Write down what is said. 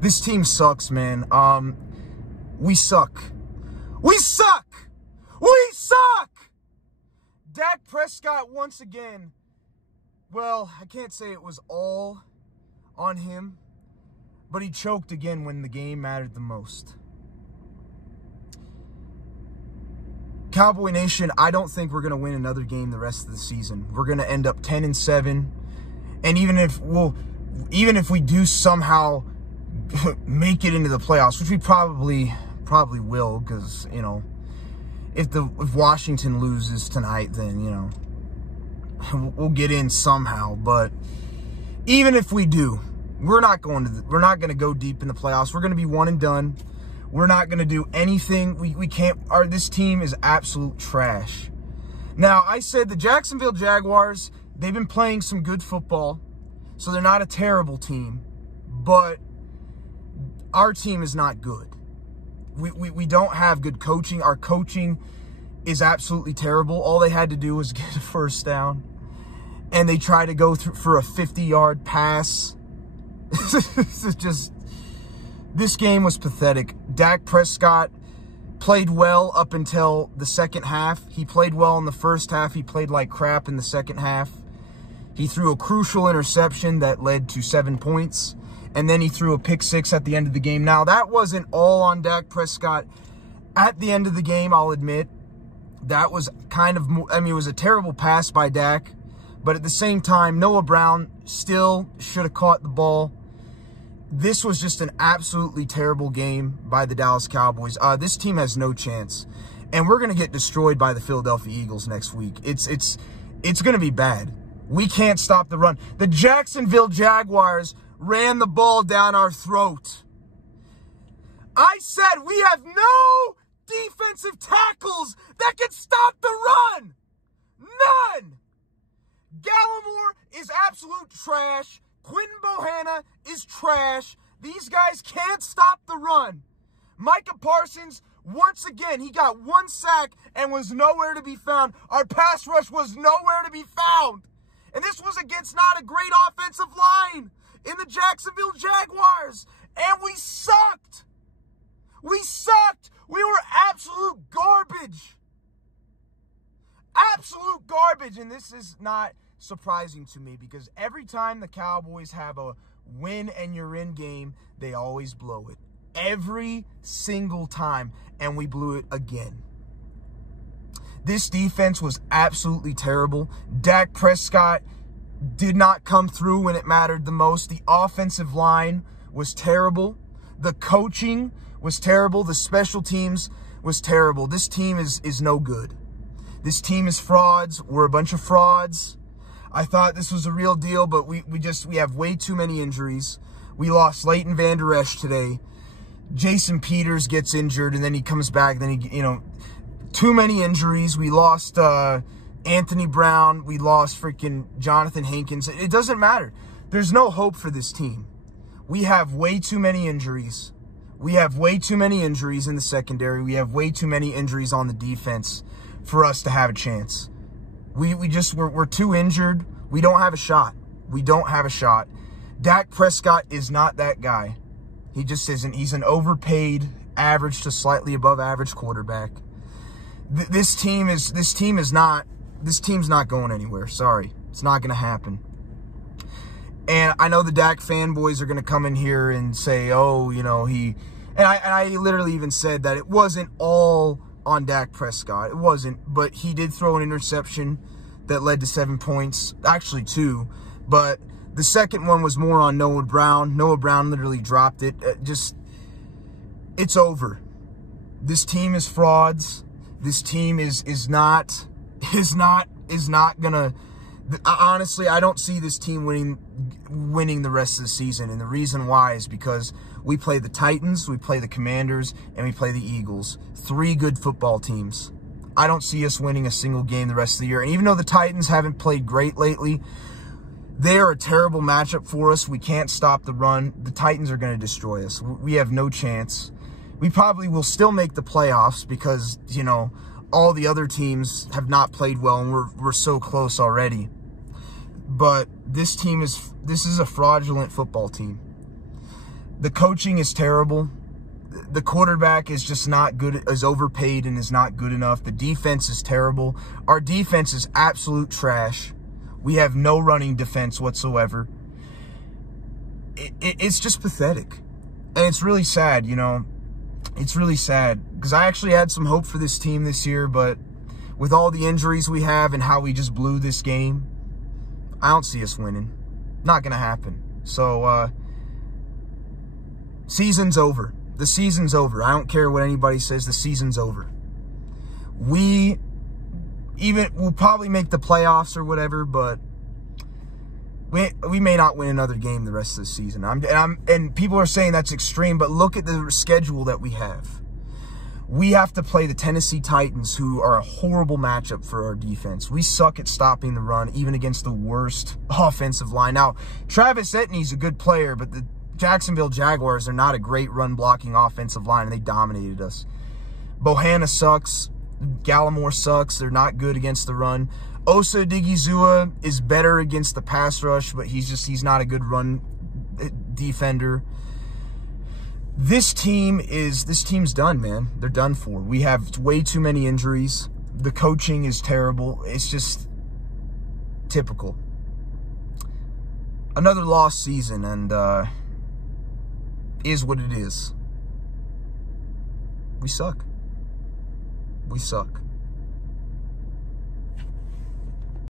This team sucks, man. We suck. We suck! We suck! Dak Prescott once again. Well, I can't say it was all on him, but he choked again when the game mattered the most. Cowboy Nation, I don't think we're going to win another game the rest of the season. We're going to end up 10-7. And even if we do somehow make it into the playoffs, which we probably will, because, you know, if Washington loses tonight, then, you know, we'll get in somehow. But even if we do, we're not going to go deep in the playoffs. We're going to be one and done. We're not going to do anything. We can't. This team is absolute trash. Now, I said the Jacksonville Jaguars, they've been playing some good football, so they're not a terrible team, but our team is not good. We don't have good coaching. Our coaching is absolutely terrible. All they had to do was get a first down, and they try to go through for a 50-yard pass. It's just, this game was pathetic. Dak Prescott played well up until the second half. He played well in the first half. He played like crap in the second half. He threw a crucial interception that led to 7 points. And then he threw a pick six at the end of the game. Now, that wasn't all on Dak Prescott. At the end of the game, I'll admit, that was kind of, I mean, it was a terrible pass by Dak. But at the same time, Noah Brown still should have caught the ball. This was just an absolutely terrible game by the Dallas Cowboys. This team has no chance. And we're going to get destroyed by the Philadelphia Eagles next week. It's going to be bad. We can't stop the run. The Jacksonville Jaguars ran the ball down our throat. I said we have no defensive tackles that can stop the run. None. Gallimore is absolute trash. Quentin Bohanna is trash. These guys can't stop the run. Micah Parsons, once again, he got 1 sack and was nowhere to be found. Our pass rush was nowhere to be found. And this was against not a great offensive line in the Jacksonville Jaguars. And we sucked. We sucked. We were absolute garbage. Absolute garbage. And this is not surprising to me, because every time the Cowboys have a win and you're in game, they always blow it. Every single time. And we blew it again. This defense was absolutely terrible. Dak Prescott did not come through when it mattered the most. The offensive line was terrible. The coaching was terrible. The special teams was terrible. This team is no good. This team is frauds. We're a bunch of frauds. I thought this was a real deal, but we have way too many injuries. We lost Leighton Vander Esch today. Jason Peters gets injured, and then he comes back. Then he, you know, too many injuries. We lost Anthony Brown. We lost freaking Jonathan Hankins. It doesn't matter. There's no hope for this team. We have way too many injuries. We have way too many injuries in the secondary. We have way too many injuries on the defense for us to have a chance. We're too injured. We don't have a shot. We don't have a shot. Dak Prescott is not that guy. He just isn't. He's an overpaid, average to slightly above average quarterback. This team's not going anywhere. Sorry. It's not going to happen. And I know the Dak fanboys are going to come in here and say, oh, you know, and I literally even said that it wasn't all on Dak Prescott. It wasn't, but he did throw an interception that led to 7 points. Actually 2. But the second one was more on Noah Brown. Noah Brown literally dropped it. It's over. This team is frauds. This team is not gonna. Honestly, I don't see this team winning the rest of the season, and the reason why is because we play the Titans, we play the Commanders, and we play the Eagles. 3 good football teams. I don't see us winning a single game the rest of the year. And even though the Titans haven't played great lately, they are a terrible matchup for us. We can't stop the run. The Titans are going to destroy us. We have no chance. We probably will still make the playoffs because, you know, all the other teams have not played well, and we're so close already. But this team is this is a fraudulent football team. The coaching is terrible. The quarterback is just not good, is overpaid and is not good enough. The defense is terrible. Our defense is absolute trash. We have no running defense whatsoever. It's just pathetic. And it's really sad, you know. It's really sad because I actually had some hope for this team this year, but with all the injuries we have and how we just blew this game, I don't see us winning. Not going to happen. So, season's over. The season's over. I don't care what anybody says. The season's over. We'll probably make the playoffs or whatever, but we may not win another game the rest of the season. And people are saying that's extreme, but look at the schedule that we have. We have to play the Tennessee Titans, who are a horrible matchup for our defense. We suck at stopping the run, even against the worst offensive line. Now, Travis Etienne's a good player, but the Jacksonville Jaguars are not a great run-blocking offensive line, and they dominated us. Bohanna sucks. Gallimore sucks. They're not good against the run. Osa Odighizuwa is better against the pass rush, but he's not a good run defender. This team's done, man. They're done for. We have way too many injuries. The coaching is terrible. It's just typical. Another lost season, and is what it is. We suck. We suck.